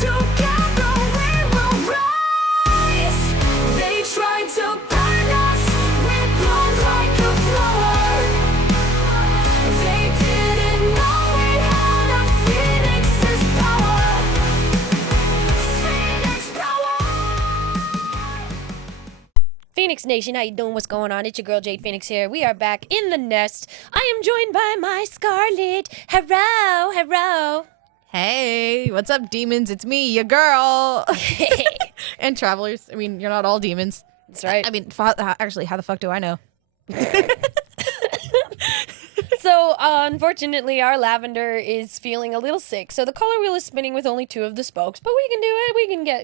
Together we will rise. They tried to burn us, we bloom like a flower. They didn't know we had a phoenix's power. Phoenix power. Phoenix Nation, how you doing? What's going on? It's your girl Jade Phoenix here. We are back in the nest. I am joined by my Scarlett. Hello, hello. Hey, what's up, demons? It's me, your girl. And travelers. I mean, you're not all demons. That's right. I mean, actually, how the fuck do I know? So, unfortunately, our Lavender is feeling a little sick. So the color wheel is spinning with only 2 of the spokes, but we can do it.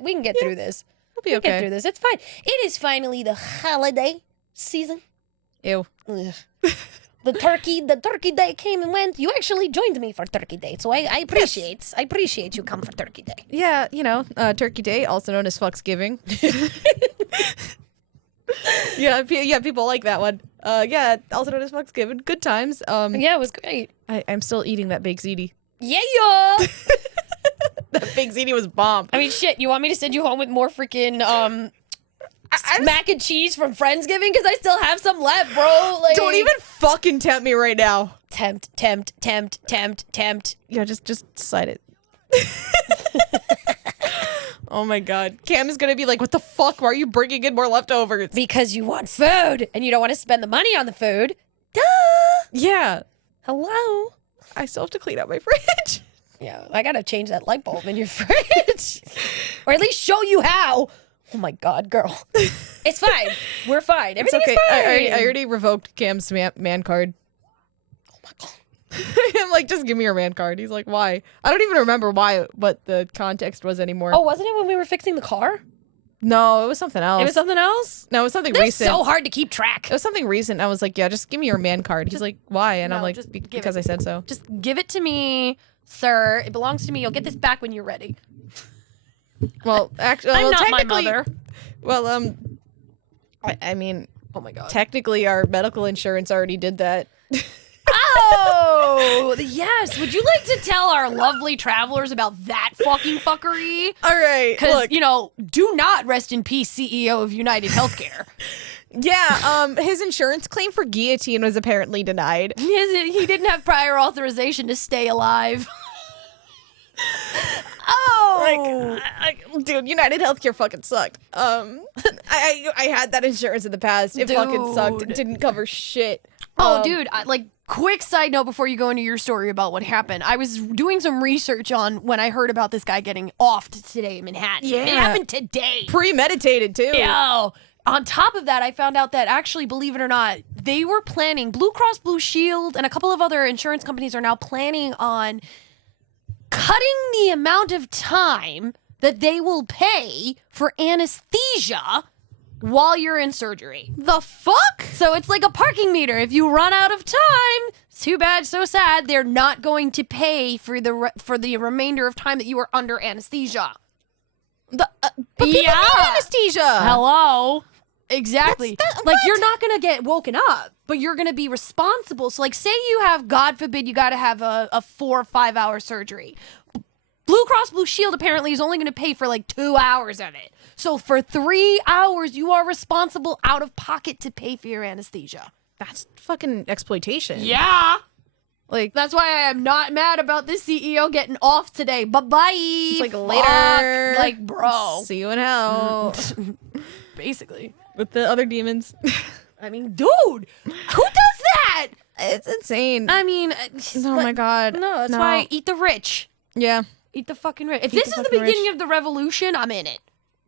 We can get through this. We'll be Get okay. through this. It's fine. It is finally the holiday season. Ew. Ugh. The turkey day came and went. You actually joined me for Turkey Day, so I appreciate you come for Turkey Day. Yeah, you know, Turkey Day, also known as Fucksgiving. yeah, people like that one. Yeah, also known as Fucksgiving. Good times. Yeah, it was great. I'm still eating that baked ziti. Yeah. That baked ziti was bomb. I mean, shit. You want me to send you home with more freaking mac and cheese from Friendsgiving? Because I still have some left, bro. Like, Don't even fucking tempt me right now. tempt. Yeah, just decide it. Oh my god. Cam is gonna be like, what the fuck? Why are you bringing in more leftovers? Because you want food and you don't want to spend the money on the food. Duh. Yeah. Hello. I still have to clean out my fridge. Yeah, I gotta change that light bulb in your fridge, or at least show you how. Oh my god, girl. It's fine. We're fine. Everything okay. is fine. I already revoked Cam's man card. Oh my god. I'm like, just give me your man card. He's like, why? I don't even remember what the context was anymore. Oh, wasn't it when we were fixing the car? No, it was something else. It was something else? No, it was something This is recent. so hard to keep track. It was something recent. I was like, yeah, just give me your man card. He's like, why? And I'm No, like, just give because it. I said so. Just give it to me, sir. It belongs to me. You'll get this back when you're ready. Well, actually, I'm not my technically, mother. well, I mean, Oh my god. technically, our medical insurance already did that. Oh, yes. Would you like to tell our lovely travelers about that fucking fuckery? All right, Because, look, you know, do not rest in peace, CEO of United Healthcare. yeah, his insurance claim for guillotine was apparently denied. He didn't have prior authorization to stay alive. Oh. Dude, United Healthcare fucking sucked. I had that insurance in the past. It fucking sucked. It Dude. didn't cover shit. Oh, dude, quick side note before you go into your story about what happened. I was doing some research on when I heard about this guy getting offed today in Manhattan. Yeah. It happened today. Premeditated too. Yo. On top of that, I found out that actually, believe it or not, they were planning, Blue Cross Blue Shield and a couple of other insurance companies are now planning on cutting the amount of time that they will pay for anesthesia while you're in surgery. The fuck? So it's like a parking meter. If you run out of time, too bad, so sad. They're not going to pay for the remainder of time that you are under anesthesia. But people need anesthesia. Hello. Exactly. What? Like, you're not going to get woken up, but you're going to be responsible. So, like, say you have, God forbid, you got to have a 4 or 5 hour surgery. Blue Cross Blue Shield apparently is only going to pay for like 2 hours of it. So for 3 hours, you are responsible out of pocket to pay for your anesthesia. That's fucking exploitation. Yeah. Like, That's why I am not mad about this CEO getting off today. Bye-bye. it's like Fuck. later. Like, bro. See you in hell. Basically. With the other demons. I mean, dude, who does that? It's insane. I mean, Oh my god. No, that's why eat the rich. Yeah. Eat the fucking rich. If Eat this the is the fucking beginning rich. of the revolution, I'm in it.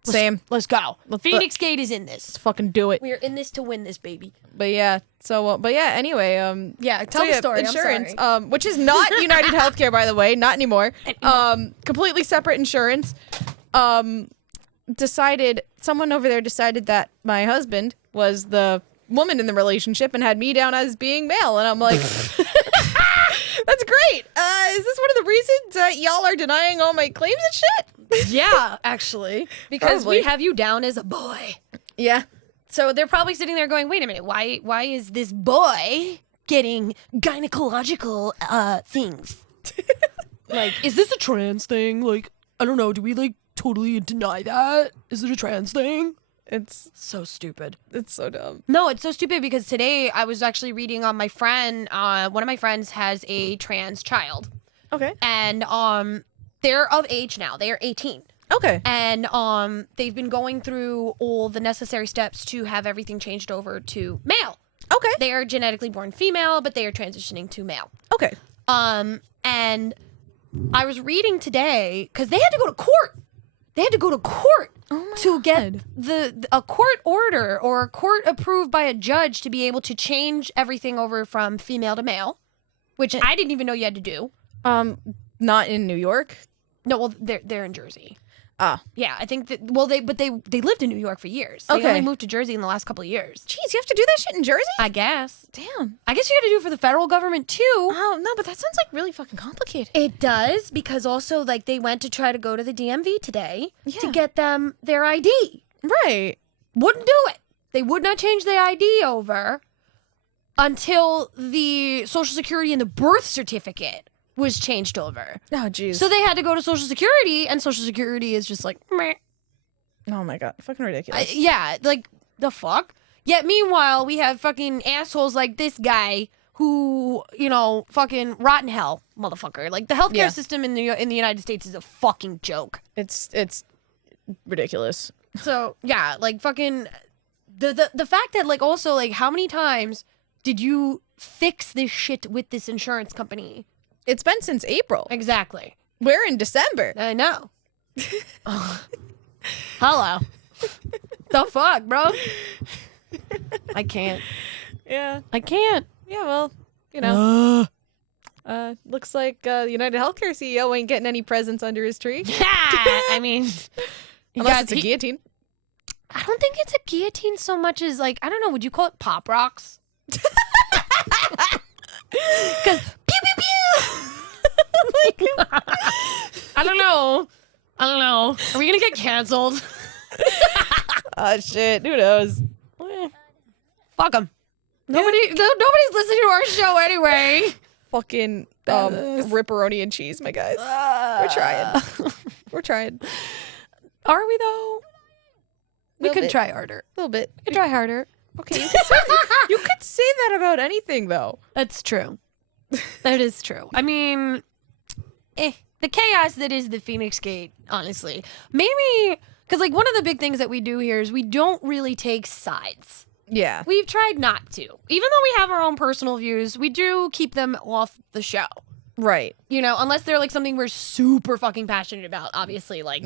Same. Let's go. Let's- Phoenix Gate is in this. Let's fucking do it. We are in this to win this, baby. But yeah. So, but yeah. Anyway, Yeah, tell the story. Insurance, I'm sorry. which is not United Healthcare, by the way, not anymore. Completely separate insurance. Someone over there decided that my husband was the woman in the relationship and had me down as being male, and I'm like, that's great. Is this one of the reasons that y'all are denying all my claims and shit? Yeah, actually. Because Probably. we have you down as a boy. Yeah. So they're probably sitting there going, wait a minute, why is this boy getting gynecological things? Like, is this a trans thing? Like, I don't know. Do we like totally deny that? Is it a trans thing? It's So stupid. so dumb. No, it's so stupid because today I was actually reading on my friend. One of my friends has a trans child, Okay. and they're of age now. They are 18, Okay. and they've been going through all the necessary steps to have everything changed over to male. Okay. They are genetically born female, but they are transitioning to male. Okay. And I was reading today because they had to go to court. They had to go to court to get a court order or a court approved by a judge to be able to change everything over from female to male, which I didn't even know you had to do. Not in New York. No, well, they're in Jersey. Ah. Yeah, I think that. Well, they lived in New York for years. They Okay. only moved to Jersey in the last couple of years. Jeez, you have to do that shit in Jersey? I guess. Damn. I guess you got to do it for the federal government too. Oh, no, but that sounds like really fucking complicated. It does, because also like they went to try to go to the DMV today Yeah. to get them their ID. Right. Wouldn't do it. They would not change the ID over until the Social Security and the birth certificate was changed over. Oh, jeez. So they had to go to Social Security, and Social Security is just like, meh. Oh my god, fucking ridiculous. Yeah, like the fuck. Yet meanwhile, we have fucking assholes like this guy who, you know, fucking rotten hell, motherfucker. Like the healthcare Yeah. system in the United States is a fucking joke. It's ridiculous. So yeah, like fucking the fact that like also like how many times did you fix this shit with this insurance company? It's been since April. Exactly. We're in December. I know. Hello. The fuck, bro? I can't. Yeah. I can't. Yeah, well, you know. Looks like the United Healthcare CEO ain't getting any presents under his tree. Yeah. I mean, Unless it's a guillotine. I don't think it's a guillotine so much as like, I don't know, would you call it pop rocks? Because pew pew pew. I don't know. Are we gonna get canceled? Oh, shit. Who knows? Fuck them. Nobody's listening to our show anyway. Fucking ripperoni and cheese, my guys. We're trying. We're trying. Are we though? We Little could bit. try harder. A little bit. We could try harder. Okay, you could say that about anything, though. That's true. That is true. I mean, the chaos that is the Phoenix Gate, honestly. Maybe, because like one of the big things that we do here is we don't really take sides. Yeah. We've tried not to. Even though we have our own personal views, we do keep them off the show. Right. You know, unless they're like something we're super fucking passionate about, obviously, like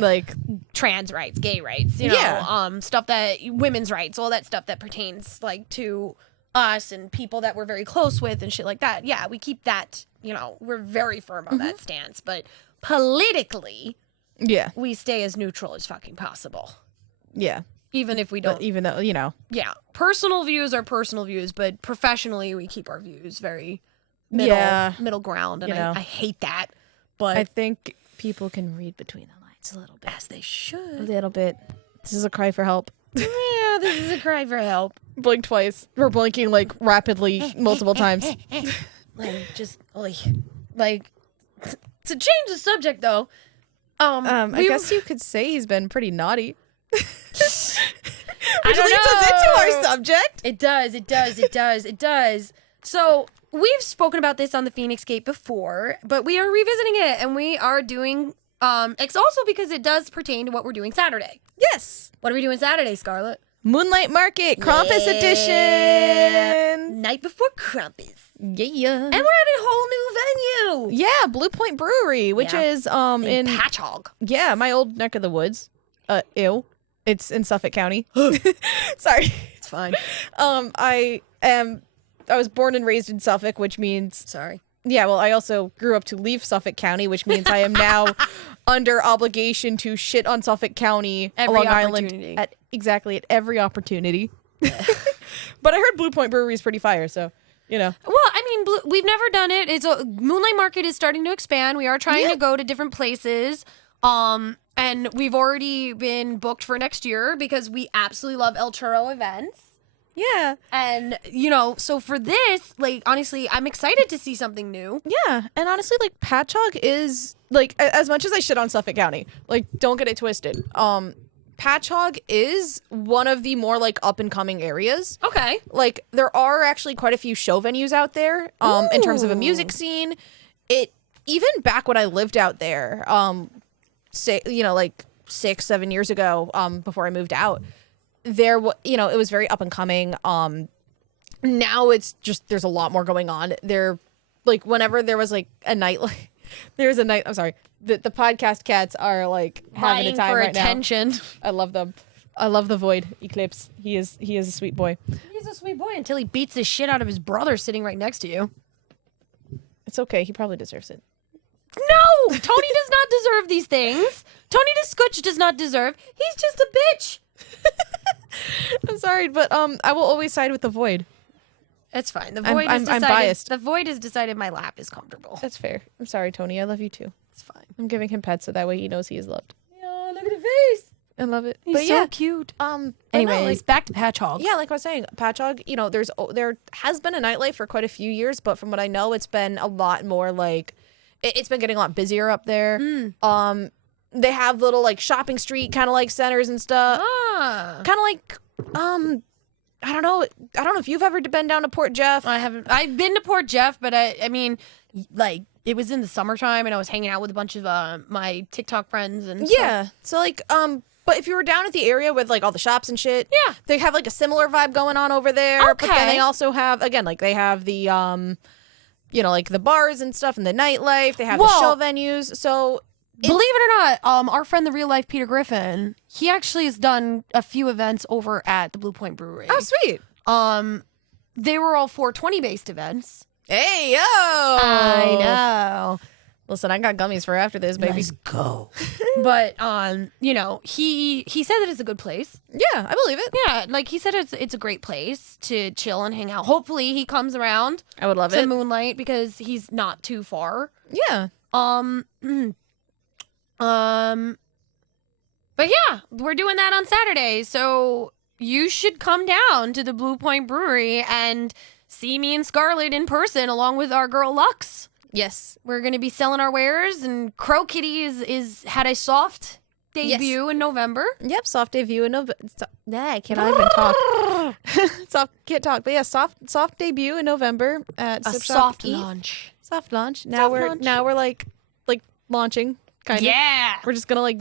trans rights, gay rights, you know, Yeah. stuff that women's rights, all that stuff that pertains like to us and people that we're very close with and shit like that. Yeah, we keep that, you know, we're very firm on that stance, but politically, Yeah. we stay as neutral as fucking possible. Yeah. Even if we don't, But even though, you know. yeah, personal views are personal views, but professionally we keep our views very middle ground, and You know. I hate that, but I think people can read between the lines a little bit. as they A should. little bit. This is a cry for help. Yeah, this is a cry for help. Blink twice. We're blinking like rapidly multiple times. Like just like to change the subject though. I guess you could say he's been pretty naughty. I Which don't leads us into know. our subject. It does. So we've spoken about this on the Phoenix Gate before, but we are revisiting it, and we are doing. It's also because it does pertain to what we're doing Saturday. Yes. What are we doing Saturday, Scarlett? Moonlight Market, Krampus edition. Night before Krampus. Yeah. And we're at a whole new venue. Yeah, Blue Point Brewery, which Yeah. is In Patchogue. yeah, my old neck of the woods. Ew. It's in Suffolk County. Sorry. It's fine. I was born and raised in Suffolk, which means Sorry. yeah, well, I also grew up to leave Suffolk County, which means I am now under obligation to shit on Suffolk County, Every Long opportunity. Island at every opportunity. But I heard Blue Point Brewery is pretty fire, so you know. Well, I mean, we've never done it. Moonlight Market is starting to expand. We are trying to go to different places. And we've already been booked for next year because we absolutely love El Churro events. Yeah. And, you know, so for this, like, honestly, I'm excited to see something new. Yeah, and honestly, like Patchogue is like as much as I shit on Suffolk County, like don't get it twisted. Patchogue is one of the more like up and coming areas. Okay. Like there are actually quite a few show venues out there. In terms of a music scene, it even back when I lived out there, say like 6-7 years ago, before I moved out, there it was very up and coming. Now it's just there's a lot more going on there. Like whenever there was like a night, like there's a night. I'm sorry, the podcast cats are like having a time for right attention. now. I love them. I love the Void Eclipse. He is a sweet boy. He's a sweet boy until he beats the shit out of his brother sitting right next to you. It's okay. He probably deserves it. No! Tony does not deserve these things. Tony DeScutch does not deserve. He's just a bitch. I'm sorry, but I will always side with the Void. It's fine. The I'm- Void has I'm decided. biased. The Void has decided my lap is comfortable. That's fair. I'm sorry, Tony. I love you too. It's fine. I'm giving him pets so that way he knows he is loved. Oh, look at the face. I love it. He's but so yeah, cute. but no, Anyways, like, back to Patchogue. yeah, like I was saying, Patchogue, there has been a nightlife for quite a few years, but from what I know, it's been a lot more like it's been getting a lot busier up there. They have little like shopping street kind of like centers and stuff. Ah. Kind of like I don't know if you've ever been down to Port Jeff. I haven't. I've been to Port Jeff, but I mean, like it was in the summertime, and I was hanging out with a bunch of my TikTok friends and Yeah. So like but if you were down at the area with like all the shops and shit, Yeah. they have like a similar vibe going on over there. But then Okay. they also have again like they have the like the bars and stuff and the nightlife. They have the Well- show venues. So Believe it or not, our friend, the real life Peter Griffin, he actually has done a few events over at the Blue Point Brewery. oh sweet. They were all 420 based events. Hey yo. I know. Listen, I got gummies for after this, baby. Let's go. But he said that it's a good place. Yeah, I believe it. Yeah, like he said it's a great place to chill and hang out. Hopefully he comes around I would love to it. Moonlight because he's not too far. Yeah. But yeah, we're doing that on Saturday. So you should come down to the Blue Point Brewery and see me and Scarlett in person along with our girl Lux. Yes. We're going to be selling our wares, and Crow Kitty is had a soft debut in November. Yep, soft debut in November. I cannot even talk. Can't talk. But yeah, soft debut in November at A Sip Shop soft Eat. launch. Soft launch. Now Soft we're launch. now we're like launching kind of. Yeah. We're just gonna like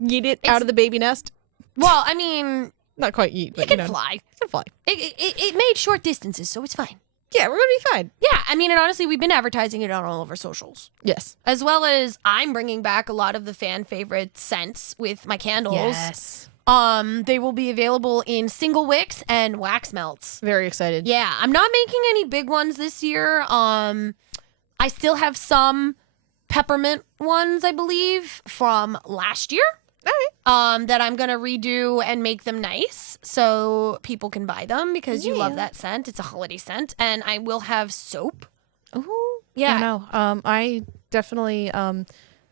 yeet it out of the baby nest. Well, I mean, Not quite yeet, it but can fly. It can fly. It made short distances, so it's fine. Yeah, we're gonna be fine. Yeah, I mean, and honestly, we've been advertising it on all of our socials. Yes. As well as I'm bringing back a lot of the fan favorite scents with my candles. Yes. They will be available in single wicks and wax melts. Very excited. Yeah, I'm not making any big ones this year. I still have some peppermint ones, I believe, from last year. All right. That I'm gonna redo and make them nice so people can buy them because you love Yeah. that scent. It's a holiday scent, and I will have soap. Ooh. Yeah. I know. I definitely.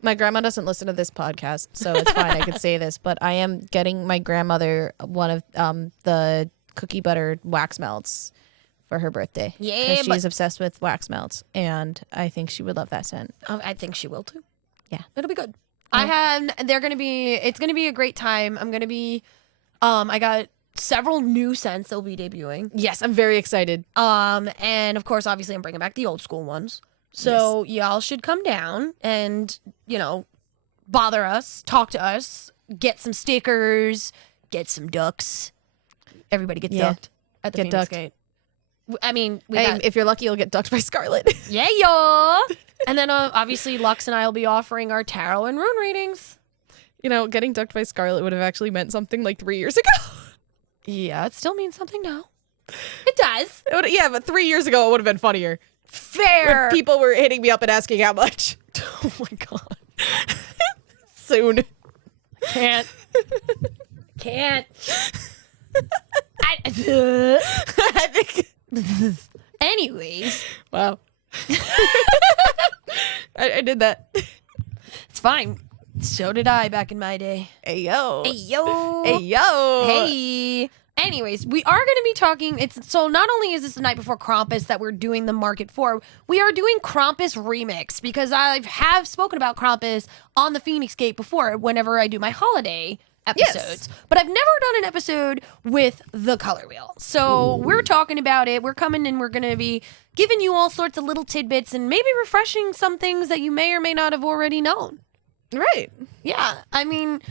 My grandma doesn't listen to this podcast, so it's fine. I could say this, but I am getting my grandmother one of the cookie butter wax melts for her birthday. Yeah, because she's obsessed with wax melts, and I think she would love that scent. I think she will too. Yeah. It'll be good. It's gonna be a great time. I'm gonna be, I got several new scents that'll be debuting. Yes, I'm very excited. And of course, obviously, I'm bringing back the old school ones. So y'all should come down and, bother us, talk to us, get some stickers, get some ducks. Everybody gets Yeah. ducked at the Get Feinics ducked. Gate. I mean, we Hey, got, if you're lucky, you'll get ducked by Scarlett. yeah, y'all. And then obviously, Lux and I will be offering our tarot and rune readings. Getting ducked by Scarlett would have actually meant something like 3 years ago. Yeah, it still means something now. It does. Yeah, but 3 years ago it would have been funnier. Fair. When people were hitting me up and asking how much. Oh my god. Soon. Can't. I think. Anyways, Wow. I did that. it's fine. So did I back in my day. Hey yo. Hey yo. Hey yo. Hey. Anyways, we are going to be talking. So not only is this the night before Krampus that we're doing the market for, we are doing Krampus Remix because I have spoken about Krampus on the Feinics Gate before whenever I do my holiday episodes. Yes. But I've never done an episode with the color wheel. So we're talking about it. We're coming and we're going to be giving you all sorts of little tidbits and maybe refreshing some things that you may or may not have already known. Right. Yeah. I mean,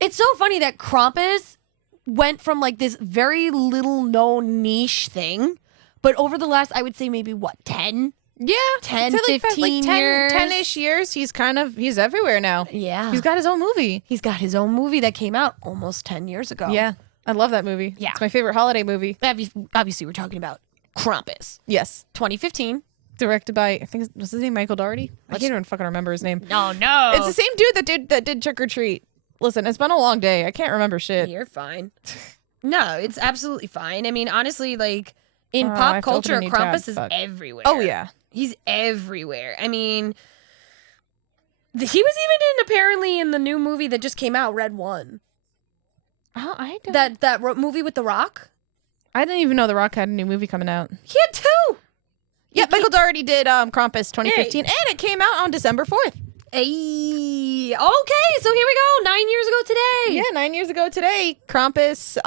it's so funny that Krampus went from like this very little known niche thing, but over the last, I would say maybe what, 10? Yeah. 10, I'd say 15 years. 10-ish years. He's everywhere now. Yeah. He's got his own movie. He's got his own movie that came out almost 10 years ago. Yeah. I love that movie. Yeah. It's my favorite holiday movie. Obviously, we're talking about Krampus. Yes. 2015. Directed by, I think, was his name Michael Dougherty? I can't even fucking remember his name. No. It's the same dude that did Trick or Treat. Listen, it's been a long day. I can't remember shit. You're fine. No, it's absolutely fine. I mean, honestly, like, in I pop have to open culture, a new tab. Krampus is Fuck. everywhere. Oh, yeah. He's everywhere. I mean, he was even apparently in the new movie that just came out, Red One. Oh, I don't. That movie with The Rock? I didn't even know The Rock had a new movie coming out. He had two. Yeah, Michael Dougherty did Krampus 2015, and it came out on December 4th. Hey. Okay, so here we go. 9 years ago today. Yeah, 9 years ago today, Krampus,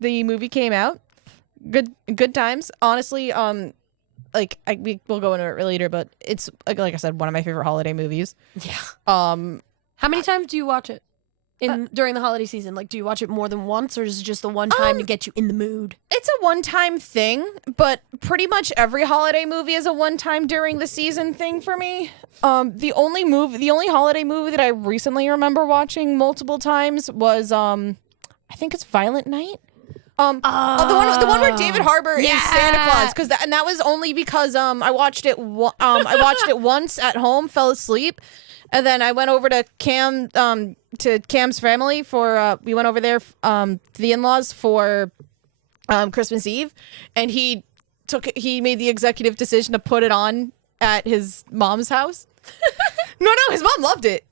the movie came out. Good times. Honestly, we'll go into it later, but it's like I said, one of my favorite holiday movies. Yeah. How many times do you watch it during the holiday season? Like, do you watch it more than once, or is it just the one time to get you in the mood? It's a one-time thing, but pretty much every holiday movie is a one-time during the season thing for me. The only holiday movie that I recently remember watching multiple times was I think it's Violent Night. The one where David Harbour is Santa Claus, and that was only because I watched it once at home, fell asleep, and then I went over to Cam's family for we went over there to the in-laws for Christmas Eve, and he made the executive decision to put it on at his mom's house. No, his mom loved it.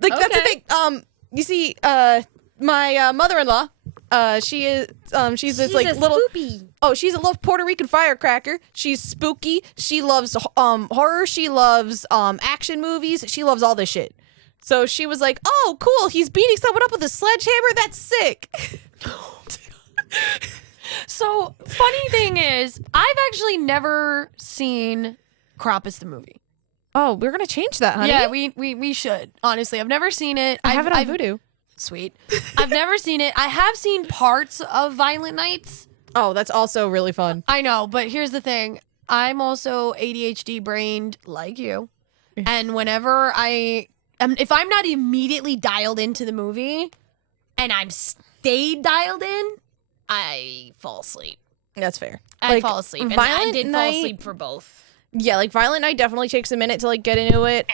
Like, that's the thing. You see, my mother-in-law, she's this like little spoopy. Oh, she's a little Puerto Rican firecracker. She's spooky. She loves horror. She loves action movies. She loves all this shit. So she was like, "Oh, cool. He's beating someone up with a sledgehammer. That's sick." So, funny thing is, I've actually never seen Krampus the movie. Oh, we're gonna change that, honey. Yeah, we should. Honestly, I've never seen it. I have it on Vudu. Sweet. I've never seen it. I have seen parts of Violent Nights. Oh, that's also really fun. I know, but here's the thing. I'm also ADHD brained like you. And whenever if I'm not immediately dialed into the movie and I'm stayed dialed in, I fall asleep. That's fair. I fall asleep. And I did fall asleep for both. Yeah, like Violent Night definitely takes a minute to like get into it.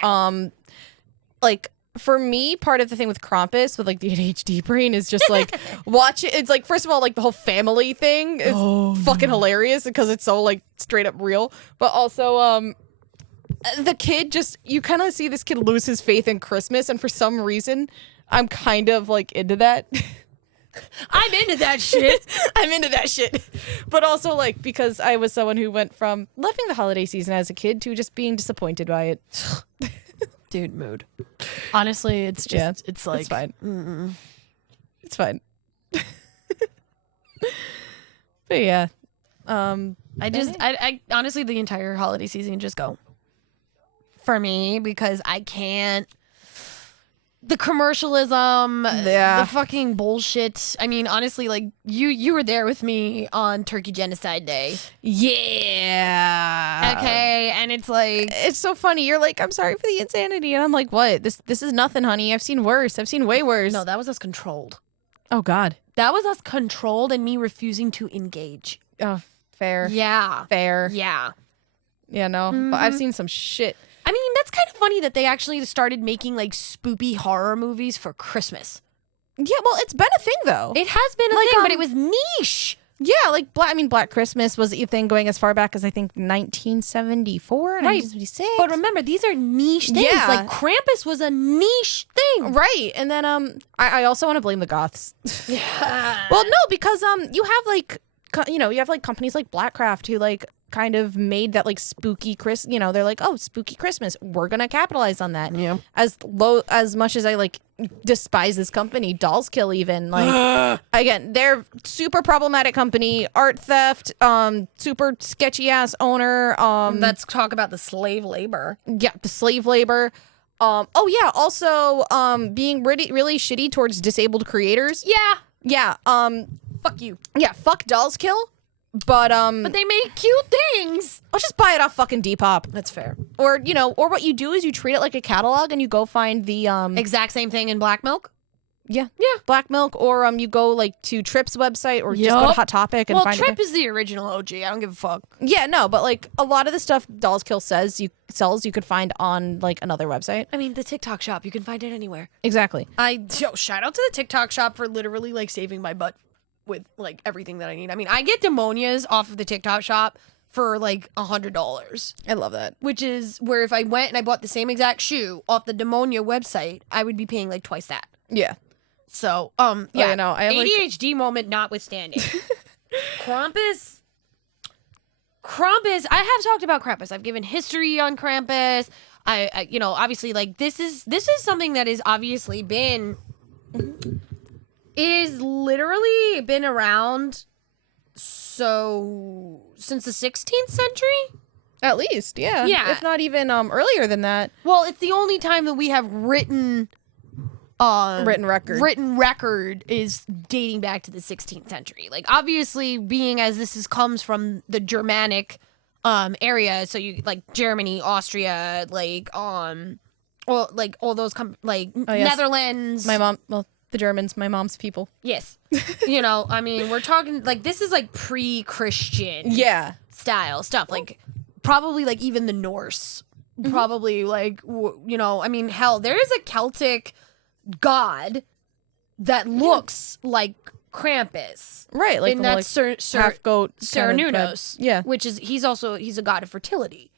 Like for me, part of the thing with Krampus with like the ADHD brain is just like watch it. It's like, first of all, like the whole family thing is fucking hilarious because it's so like straight up real. But also, the kid just, you kind of see this kid lose his faith in Christmas, and for some reason, I'm kind of like into that. I'm into that shit. I'm into that shit. But also, like, because I was someone who went from loving the holiday season as a kid to just being disappointed by it. Dude, mood. Honestly, it's just, it's like. It's fine. Mm-mm. It's fine. But yeah. I honestly, the entire holiday season just go for me because I can't. The commercialism, the fucking bullshit. I mean, honestly, like you were there with me on Turkey Genocide Day. Yeah. Okay, and it's like, it's so funny. You're like, I'm sorry for the insanity, and I'm like, what? This is nothing, honey. I've seen worse. I've seen way worse. No, that was us controlled. Oh God. That was us controlled and me refusing to engage. Oh, fair. Yeah. Fair. Yeah. Yeah. No, but I've seen some shit. I mean, that's kind of funny that they actually started making like spoopy horror movies for Christmas. Yeah, well, it's been a thing though. It has been a thing, but it was niche. Yeah, like Black Christmas was a thing going as far back as I think 1974, Right. 1976. But remember, these are niche things. Yeah. Like Krampus was a niche thing. Right, and then I also want to blame the goths. Yeah. Well, no, because you have like you have like companies like Blackcraft who like kind of made that like spooky they're like, oh, spooky Christmas, we're gonna capitalize on that. Yeah. As much as I like despise this company, Dolls Kill, even like again, they're super problematic company, art theft, super sketchy ass owner. Let's talk about the slave labor. Yeah, the slave labor. Oh yeah, also being really really shitty towards disabled creators. Yeah. Yeah. Fuck you. Yeah, fuck Dolls Kill. But they make cute things. I'll just buy it off fucking Depop. That's fair. Or or what you do is you treat it like a catalog and you go find the Exact same thing in Black Milk. yeah Black Milk, or you go like to Trip's website or just go to Yup. Hot Topic and Well, find Trip it. is the original OG. I don't give a fuck. Yeah, no, but like a lot of the stuff Dolls Kill sells you could find on like another website. I mean, the TikTok shop. You can find it anywhere. Exactly. Shout out to the TikTok shop for literally like saving my butt with like everything that I need. I mean, I get demonias off of the TikTok shop for like $100, I love that. which is where if I went and I bought the same exact shoe off the demonia website, I would be paying like twice that. Yeah. So, yeah, no, I have like ADHD moment notwithstanding. Krampus, I have talked about Krampus. I've given history on Krampus. I obviously like this is something that has obviously been is literally been around since the 16th century. at least, yeah. Yeah. If not even earlier than that. Well, it's the only time that we have written Written record is dating back to the 16th century. Like obviously being as comes from the Germanic area, so you like Germany, Austria, like all those yes. Netherlands. The Germans, my mom's people. Yes. I mean, we're talking like this is like pre-Christian Yeah. style stuff. Like probably like even the Norse. Probably like I mean, hell, there is a Celtic god that looks like Krampus. Right, like and the that's half goat Cernunnos. Yeah. Which is he's a god of fertility.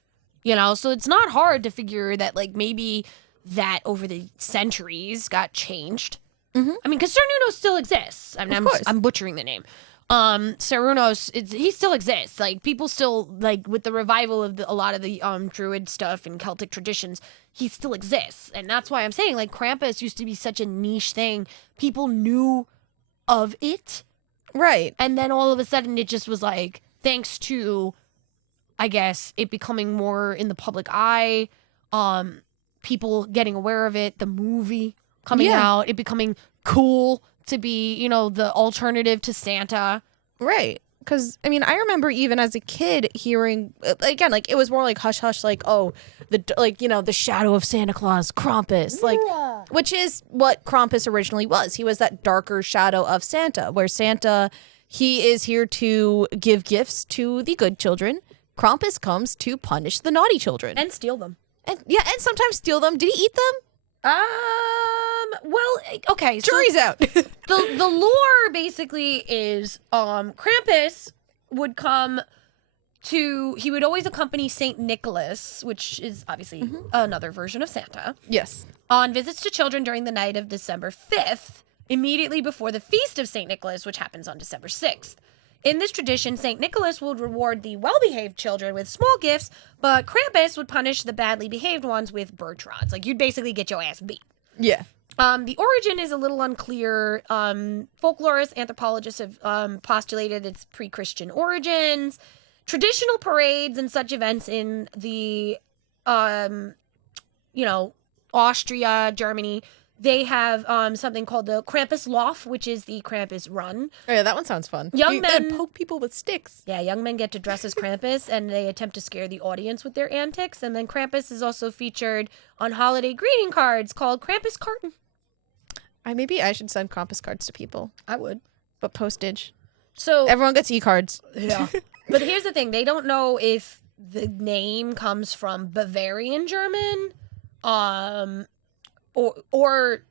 So it's not hard to figure that like maybe that over the centuries got changed. I mean, because Cernunnos still exists. I mean, I'm butchering the name. Cernunnos, he still exists. Like people still like with the revival of a lot of the Druid stuff and Celtic traditions, he still exists, and that's why I'm saying like Krampus used to be such a niche thing. People knew of it, Right. and then all of a sudden it just was like thanks to, I guess, it becoming more in the public eye, people getting aware of it, the movie coming out, it becoming cool to be, the alternative to Santa. Right. Because, I mean, I remember even as a kid hearing, again, like, it was more like hush-hush, like, oh, the shadow of Santa Claus, Krampus. Like, which is what Krampus originally was. He was that darker shadow of Santa, where Santa, he is here to give gifts to the good children. Krampus comes to punish the naughty children. And steal them. And sometimes steal them. Did he eat them? Well, okay. Jury's out. The lore basically is Krampus would come he would always accompany Saint Nicholas, which is obviously another version of Santa, Yes. on visits to children during the night of December 5th, immediately before the feast of Saint Nicholas, which happens on December 6th. In this tradition, St. Nicholas would reward the well-behaved children with small gifts, but Krampus would punish the badly behaved ones with birch rods. Like, you'd basically get your ass beat. Yeah. The origin is a little unclear. Folklorists, anthropologists have postulated its pre-Christian origins. Traditional parades and such events in the, Austria, Germany, they have something called the Krampus Lauf, which is the Krampus Run. Oh, yeah, that one sounds fun. Young men poke people with sticks. Yeah, young men get to dress as Krampus, and they attempt to scare the audience with their antics. And then Krampus is also featured on holiday greeting cards called Krampus Carton. Maybe I should send Krampus cards to people, I would. but postage. So Everyone gets e-cards. yeah. But here's the thing. They don't know if the name comes from Bavarian German, or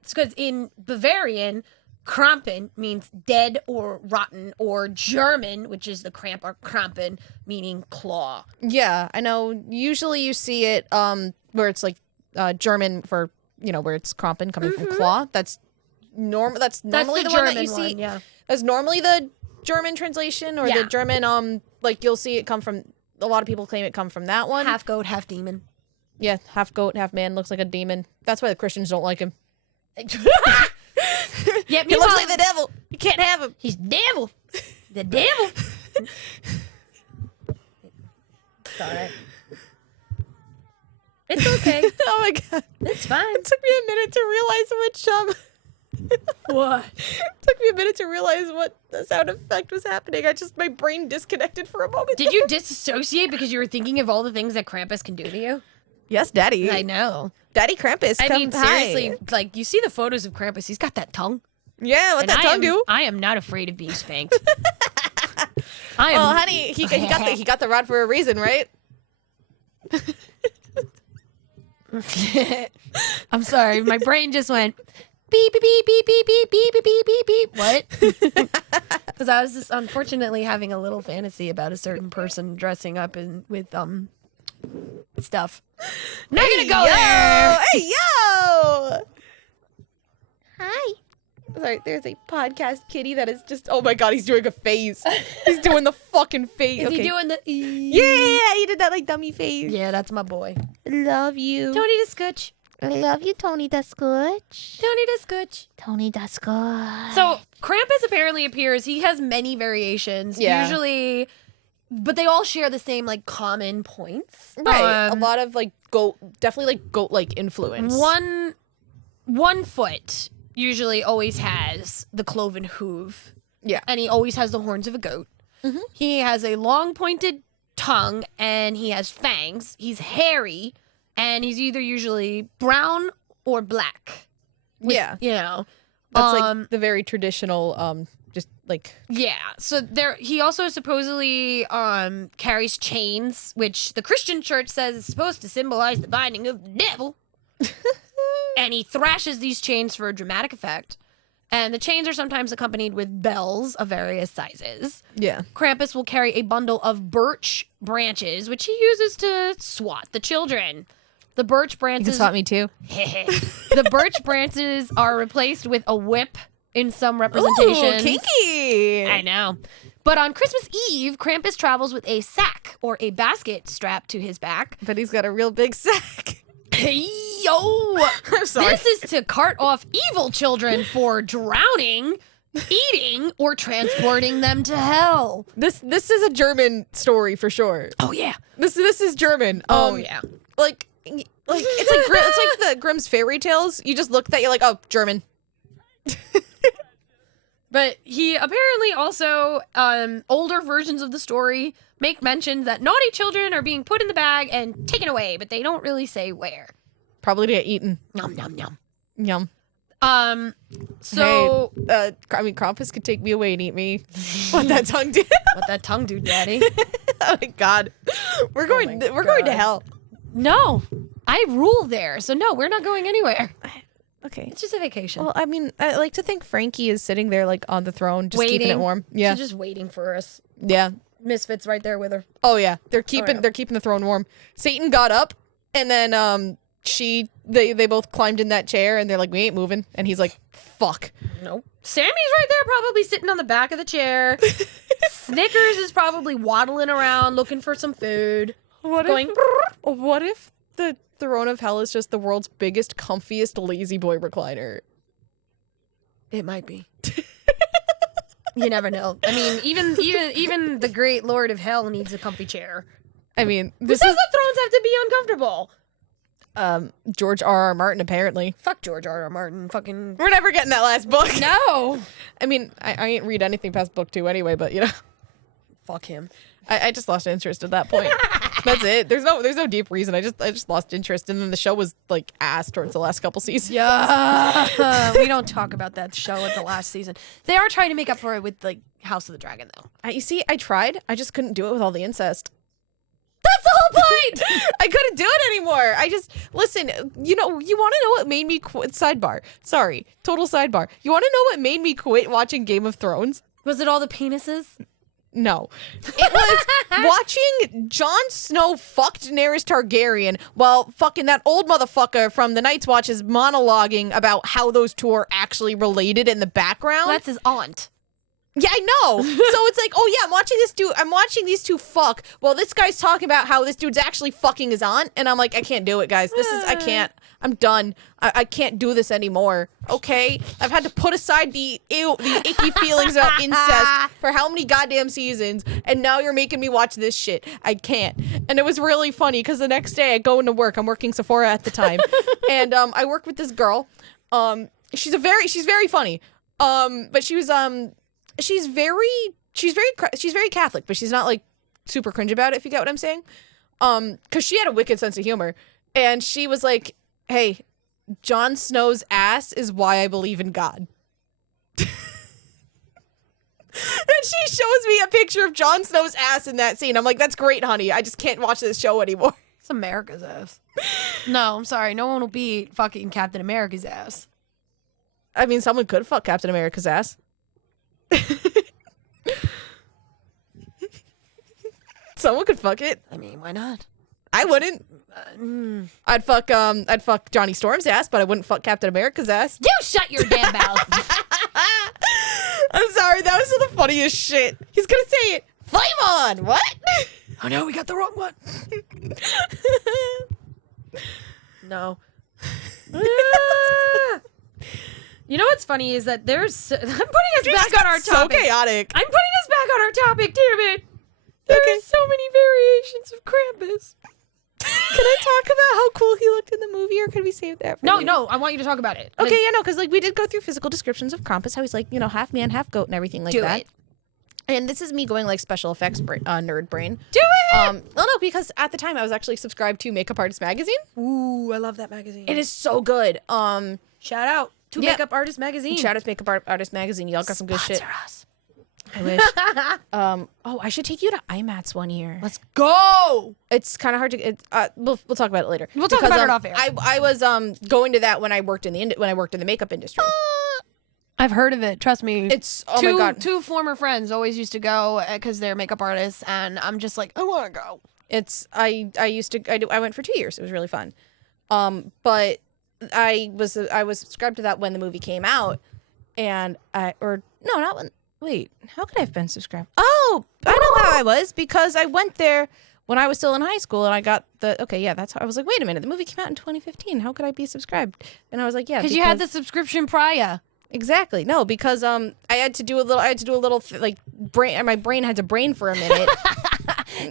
because in Bavarian, Krampen means dead or rotten, or German, which is the cramp or Krampen, meaning claw. Yeah, I know. Usually you see it where it's like German for, where it's Krampen coming from claw. That's normal. That's normally the the one that German you see. one, yeah. That's normally the German translation or Yeah. the German like you'll see it come from. A lot of people claim it come from that one. Half goat, half demon. Yeah, half goat, half man. Looks like a demon. That's why the Christians don't like him. Yeah, He looks like the devil. You can't have him. He's devil. The devil. It's all right. It's okay. Oh my god. It's fine. It took me a minute to realize which What? It took me a minute to realize what the sound effect was happening. My brain disconnected for a moment. Did you disassociate because you were thinking of all the things that Krampus can do to you? Yes, Daddy. I know. Daddy Krampus. I come mean, hi. seriously, like, you see the photos of Krampus, he's got that tongue. Yeah, what And that tongue do? I am not afraid of being spanked. I am. Oh, honey, he got the rod for a reason, right? I'm sorry, my brain just went beep beep beep beep beep beep beep beep beep beep beep. What? Because I was just unfortunately having a little fantasy about a certain person dressing up with stuff. Not gonna go there. Hey yo! Hi. Sorry, there's a podcast kitty that is just. Oh my god, he's doing a face. He's doing the fucking face. Is okay. he doing the? Yeah, he did that like dummy face. Yeah, that's my boy. Love you. Tony the Scooch. I love you, Tony the Scooch. Tony the Scooch. Tony the Scooch. So Krampus apparently appears. He has many variations. Yeah. Usually, but they all share the same like common points. Right, a lot of like definitely like goat-like influence. One foot usually always has the cloven hoof. Yeah. And he always has the horns of a goat. He has a long pointed tongue and he has fangs. He's hairy and he's either usually brown or black. Yeah. You know. That's like the very traditional just like Yeah. So he also supposedly carries chains, which the Christian church says is supposed to symbolize the binding of the devil. And he thrashes these chains for a dramatic effect. And the chains are sometimes accompanied with bells of various sizes. yeah. Krampus will carry a bundle of birch branches, which he uses to swat the children. The birch branches. me too. The birch branches are replaced with a whip in some representations. Ooh, kinky. I know. But on Christmas Eve, Krampus travels with a sack or a basket strapped to his back. But he's got a real big sack. Hey, yo! I'm sorry. This is to cart off evil children for drowning, eating, or transporting them to hell. This is a German story for sure. Oh, yeah. This is German. Yeah. Like it's like the Grimm's fairy tales. You just look at that, you're like, oh, German. But he apparently also, older versions of the story make mention that naughty children are being put in the bag and taken away, but they don't really say where. Probably to get eaten. Nom, nom, nom. Yum. So Hey, I mean, Krampus could take me away and eat me. What that tongue did. what that tongue do, Daddy? Oh my god. We're going to hell. No, I rule there, so no, we're not going anywhere. Okay. It's just a vacation. Well, I mean, I like to think Frankie is sitting there like on the throne, just keeping it Waiting. warm. Yeah. She's just waiting for us. Yeah. Misfits right there with her. Oh yeah. They're keeping the throne warm. Satan got up and then they both climbed in that chair and they're like, we ain't moving. And he's like, fuck. Nope. Sammy's right there, probably sitting on the back of the chair. Snickers is probably waddling around looking for some food. What if the throne of hell is just the world's biggest, comfiest lazy boy recliner? It might be. You never know. I mean, even the great Lord of Hell needs a comfy chair. I mean, Who this says is the thrones have to be uncomfortable? George R.R. Martin apparently. Fuck George R.R. Martin. Fucking We're never getting that last book. no. I mean, I ain't read anything past book 2 anyway, but you know. Fuck him. I just lost interest at that point. That's it. There's no deep reason. I just lost interest, and then the show was like ass towards the last couple seasons. Yeah. We don't talk about that show at the last season. They are trying to make up for it with like House of the Dragon though. You see, I tried. I just couldn't do it with all the incest. That's the point. I couldn't do it anymore. I just listen. You know, you want to know what made me quit? Sidebar. Sorry, total sidebar. You want to know what made me quit watching Game of Thrones? Was it all the penises? No, it was watching Jon Snow fuck Daenerys Targaryen while fucking that old motherfucker from the Night's Watch is monologuing about how those two are actually related in the background. That's his aunt. Yeah, I know. So it's like, oh yeah, I'm watching these two fuck. Well, this guy's talking about how this dude's actually fucking his aunt, and I'm like, I can't do it, guys. I can't. I'm done. I can't do this anymore. Okay? I've had to put aside the icky feelings about incest for how many goddamn seasons, and now you're making me watch this shit. I can't. And it was really funny because the next day I go into work. I'm working Sephora at the time, and I work with this girl. She's very funny. But she's very Catholic, but she's not like super cringe about it, if you get what I'm saying. Because she had a wicked sense of humor, and she was like, "Hey, Jon Snow's ass is why I believe in God." And she shows me a picture of Jon Snow's ass in that scene. I'm like, "That's great, honey. I just can't watch this show anymore." It's America's ass. No, I'm sorry. No one will beat fucking Captain America's ass. I mean, someone could fuck Captain America's ass. Someone could fuck it. I mean, why not? I wouldn't. I'd fuck Johnny Storm's ass, but I wouldn't fuck Captain America's ass. You shut your damn mouth. I'm sorry, that was the funniest shit. He's gonna say it. Flame on! What? Oh no, we got the wrong one. No. You know what's funny is that I'm putting us back on our topic. So chaotic. I'm putting us back on our topic, damn it. There are so many variations of Krampus. Can I talk about how cool he looked in the movie, or could we save that for later? No, I want you to talk about it. Okay, yeah, no, because like we did go through physical descriptions of Krampus, how he's like, you know, half man, half goat, and everything like that. It. And this is me going like special effects nerd brain. Do it! No, because at the time I was actually subscribed to Makeup Artist Magazine. Ooh, I love that magazine. It is so good. Shout out to Yeah. Makeup Artist Magazine. Shout out to Makeup Artist Magazine. Y'all got some good shit. Sponsor us. I wish. Oh, I should take you to IMATS one year. Let's go! It's kind of hard to. We'll talk about it later. We'll talk about it off air. I was going to that when I worked in the makeup industry. I've heard of it. Trust me. It's my god. Two former friends always used to go because they're makeup artists, and I'm just like, I want to go. I went for 2 years. It was really fun. But I was subscribed to that when the movie came out, and wait, how could I have been subscribed? Oh, I know how I was, because I went there when I was still in high school, and I got that's how I was like, wait a minute, the movie came out in 2015. How could I be subscribed? And I was like, yeah, Because you had the subscription prior. Exactly. No, because I had to do a little brain. My brain had to brain for a minute.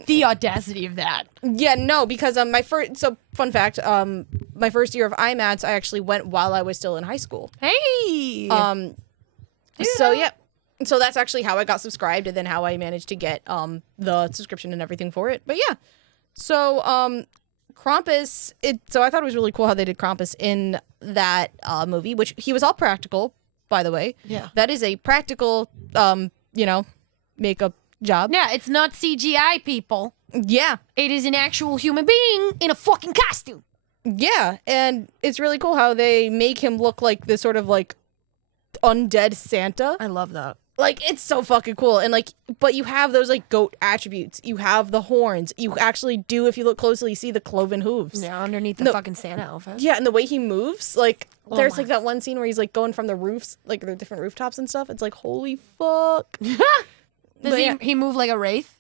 The audacity of that. Yeah, no, because fun fact, my first year of IMATS, I actually went while I was still in high school. Hey. So that's actually how I got subscribed, and then how I managed to get the subscription and everything for it. But yeah, so Krampus. So I thought it was really cool how they did Krampus in that movie, which he was all practical, by the way. Yeah, that is a practical, makeup job. Yeah, it's not CGI, people. Yeah, it is an actual human being in a fucking costume. Yeah, and it's really cool how they make him look like this sort of like undead Santa. I love that. Like, it's so fucking cool. And like, but you have those like goat attributes. You have the horns. You actually do, if you look closely, see the cloven hooves. Yeah, underneath the fucking Santa outfit. Yeah, and the way he moves, like, there's like that one scene where he's like going from the roofs, like the different rooftops and stuff. It's like, holy fuck. Does he move like a wraith?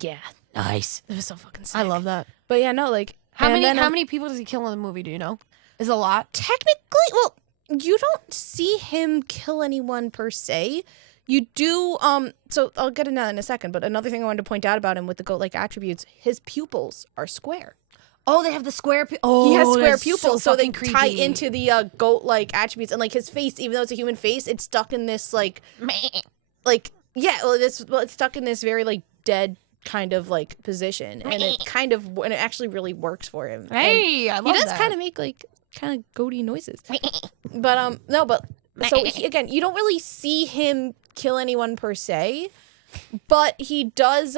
Yeah. Nice. It was so fucking sick. I love that. But yeah, no, like, how many people does he kill in the movie? Do you know? Is it a lot? Technically, well, you don't see him kill anyone per se. You do, so I'll get into that in a second, but another thing I wanted to point out about him with the goat-like attributes, his pupils are square. Oh, they have the square he has square pupils, so they creepy. tie into the goat-like attributes. And, like, his face, even though it's a human face, it's stuck in this, like, it's stuck in this very, like, dead kind of, like, position. And it actually really works for him. Hey, I love that. He does kind of make, like, kind of goaty noises. But, so again, you don't really see him kill anyone per se, but he does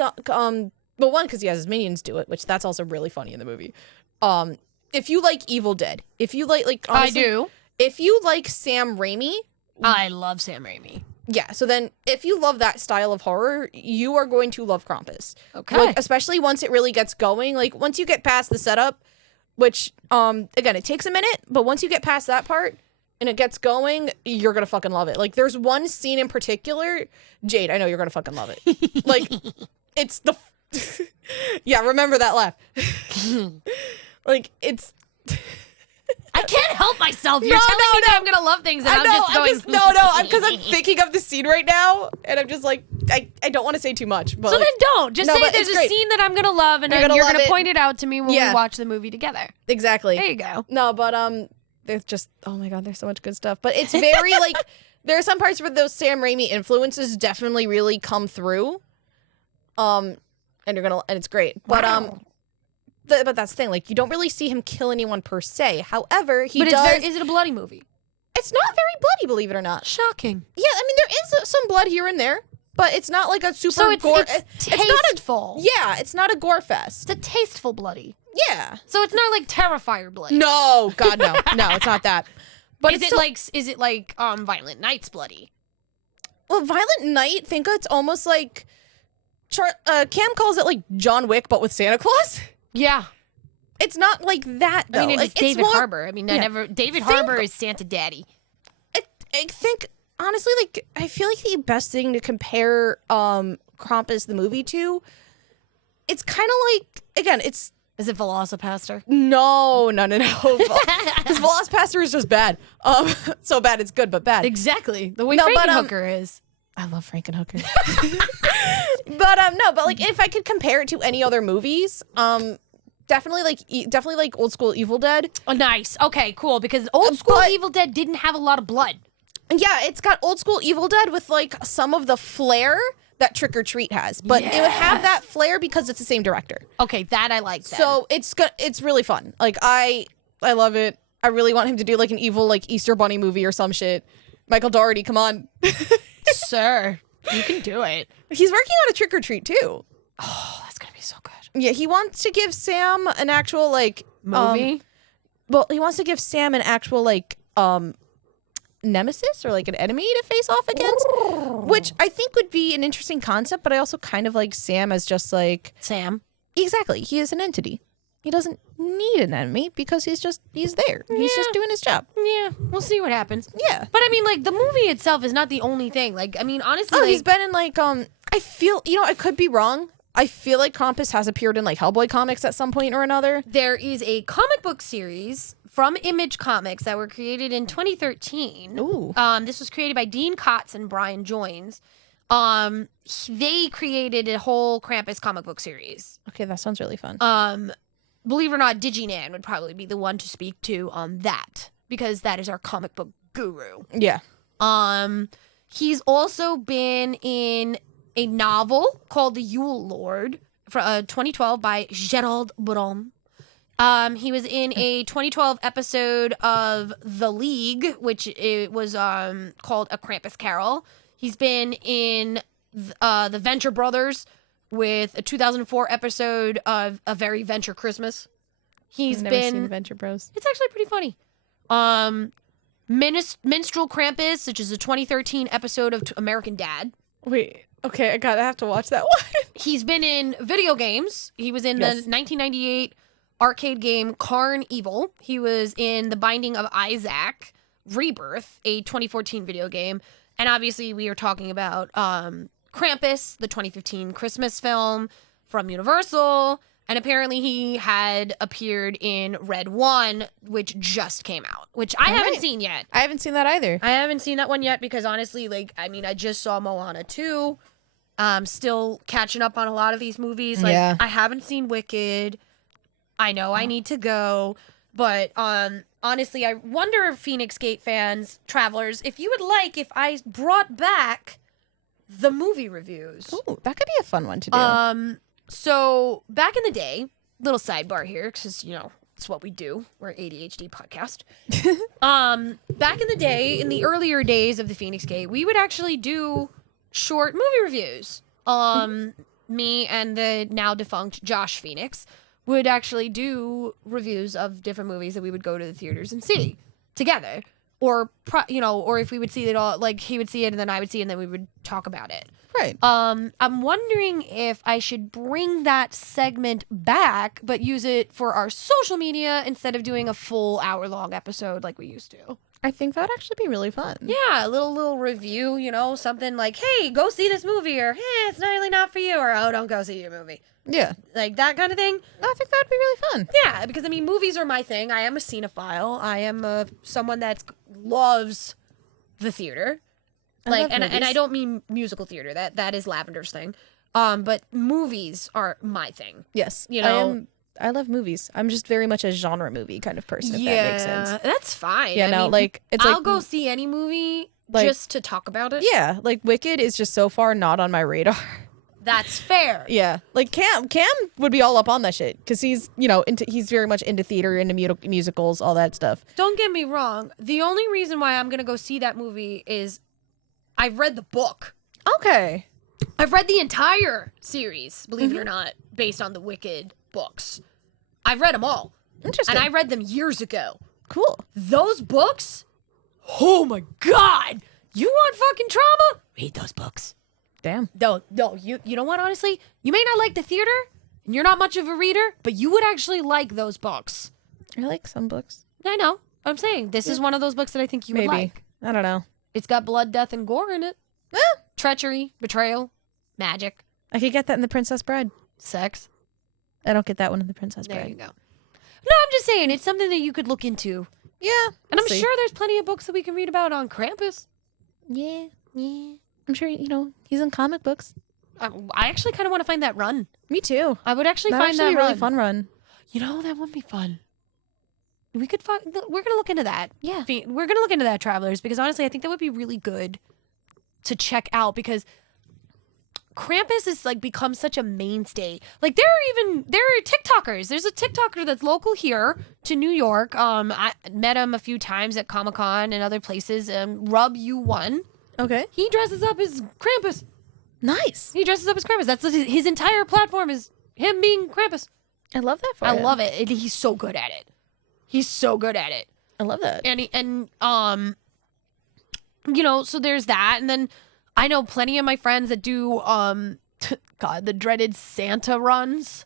Well, one, because he has his minions do it, which that's also really funny in the movie. If you like Evil Dead, if you like honestly, I do. If you like Sam Raimi, I love Sam Raimi. yeah. So then, if you love that style of horror, you are going to love Krampus. Okay. Like, especially once it really gets going. Like once you get past the setup, which again it takes a minute, but once you get past that part and it gets going, you're gonna fucking love it. Like there's one scene in particular, Jade, I know you're gonna fucking love it. Like it's the yeah, remember that laugh. Like it's I can't help myself. You're No, telling no, me that no. I'm gonna love things, and I I'm know, just going. because I'm thinking of the scene right now, and I'm just like, I don't want to say too much. But So like, then don't. Just No, say but there's it's a great. scene that I'm gonna love, and You're then gonna you're love gonna it. point it out to me when Yeah. we watch the movie together. exactly. There you go. No, but there's just oh my god, there's so much good stuff. But it's very like there are some parts where those Sam Raimi influences definitely really come through. And it's great. But Wow. but that's the thing. Like you don't really see him kill anyone per se. However, he But does. is it a bloody movie? It's not very bloody, believe it or not. Shocking. Yeah, I mean there is some blood here and there, but it's not like a super So it's gore. it's not a tasteful. yeah, it's not a gore fest. It's a tasteful bloody. Yeah. So it's not like Terrifier bloody. No, God no, no, it's not that. But is it's it like Violent Night's bloody? well, Violent Night. Think it's almost like Cam calls it like John Wick, but with Santa Claus. Yeah. It's not like that though. I mean, Like, it's David more, Harbour. I mean, yeah. David Think- Harbour is Santa Daddy. I think honestly, like I feel like the best thing to compare Krampus the movie to, it's kind of like again, it's Is it Velocipaster? no. This Velocipaster is just bad. So bad it's good, but bad. Exactly. The way No, but, Frankenhooker is. I love Frankenhooker. But no, but like if I could compare it to any other movies, definitely like old school Evil Dead. Oh, nice. Okay, cool. Because old school But- Evil Dead didn't have a lot of blood. Yeah, it's got old school Evil Dead with like some of the flair that Trick or Treat has, but it would have that flair because it's the same director. Okay, that I like. That. So it's really fun. Like I love it. I really want him to do like an evil like Easter Bunny movie or some shit. Michael Dougherty, come on. sir, you can do it. He's working on a Trick or Treat too. Oh, that's gonna be so good. Yeah, he wants to give Sam an actual like Movie. well, he wants to give Sam an actual like nemesis or like an enemy to face off against, which I think would be an interesting concept, but I also kind of like Sam as just like Sam. exactly, he is an entity. He doesn't need an enemy because he's there. He's just doing his job. Yeah, we'll see what happens. Yeah. But I mean, like the movie itself is not the only thing. Like, I mean, honestly, Oh, like, he's been in like I feel, I could be wrong. I feel like Krampus has appeared in like Hellboy comics at some point or another. there is a comic book series from Image Comics that were created in 2013. Ooh. This was created by Dean Kotz and Brian Joines. They created a whole Krampus comic book series. Okay, that sounds really fun. Believe it or not, DigiNan would probably be the one to speak to on that because that is our comic book guru. Yeah. He's also been in a novel called The Yule Lord from 2012 by Gerald Bron. He was in a 2012 episode of The League, which it was called A Krampus Carol. He's been in The Venture Brothers with a 2004 episode of A Very Venture Christmas. He's I've never been seen Venture Bros. it's actually pretty funny. Minstrel Krampus, which is a 2013 episode of American Dad. Wait, okay, I have to watch that one. He's been in video games. He was in Yes. the 1998 arcade game Carn Evil. He was in The Binding of Isaac Rebirth, a 2014 video game. And obviously we are talking about Krampus, the 2015 Christmas film from Universal. And apparently he had appeared in Red 1, which just came out, which I haven't right. seen yet. I haven't seen that either. I haven't seen that one yet because honestly, like, I mean, I just saw Moana 2. Still catching up on a lot of these movies. Like, Yeah. I haven't seen Wicked. I know I need to go. But honestly, I wonder if Phoenix Gate fans, travelers, if you would like if I brought back the movie reviews. Ooh, that could be a fun one to do. So back in the day, little sidebar here, because it's what we do. We're an ADHD podcast. Back in the day, in the earlier days of the Phoenix Gate, we would actually do short movie reviews. me and the now defunct Josh Feinics would actually do reviews of different movies that we would go to the theaters and see together. Or, or if we would see it all, like he would see it and then I would see it and then we would talk about it. Right. I'm wondering if I should bring that segment back, but use it for our social media instead of doing a full hour-long episode like we used to. I think that'd actually be really fun. Yeah, a little review, something like, hey, go see this movie, or hey, it's really not for you, or oh, don't go see your movie. Yeah. Like that kind of thing. I think that'd be really fun. Yeah, because I mean, movies are my thing. I am a cinephile. I am someone that loves the theater. Like, and I don't mean musical theater. That is Lavender's thing. But movies are my thing. Yes. I love movies. I'm just very much a genre movie kind of person, if that makes sense. That's fine. Yeah, I mean, it's I'll go see any movie just to talk about it. Yeah, like Wicked is just so far not on my radar. That's fair. Yeah, like Cam would be all up on that shit because he's he's very much into theater, into musicals, all that stuff. Don't get me wrong. The only reason why I'm gonna go see that movie is I've read the book. Okay. I've read the entire series, believe it or not, based on the Wicked books. I've read them all. Interesting. And I read them years ago. Cool. Those books? Oh my God! You want fucking trauma? Read those books. Damn. No, you know what, honestly? You may not like the theater, and you're not much of a reader, but you would actually like those books. I like some books. I know. I'm saying, this is one of those books that I think you would like. I don't know. It's got blood, death, and gore in it. Treachery, betrayal, magic. I could get that in The Princess Bride. Sex. I don't get that one in The Princess There Bride. you go. No, I'm just saying, it's something that you could look into. Yeah. And I'm sure there's plenty of books that we can read about on Krampus. Yeah. I'm sure, he's in comic books. I actually kind of want to find that run. Me too. I would actually That'd find actually that be a run. really fun run. That would be fun. We're going to look into that. Yeah. We're going to look into that, travelers, because honestly, I think that would be really good to check out because Krampus has become such a mainstay. Like there are TikTokers. There's a TikToker that's local here to New York. I met him a few times at Comic-Con and other places. Rub U1. Okay. He dresses up as Krampus. Nice. He dresses up as Krampus. That's his entire platform is him being Krampus. I love that for I him. love it. He's so good at it. He's so good at it. I love that. So there's that, and then I know plenty of my friends that do God, the dreaded Santa runs.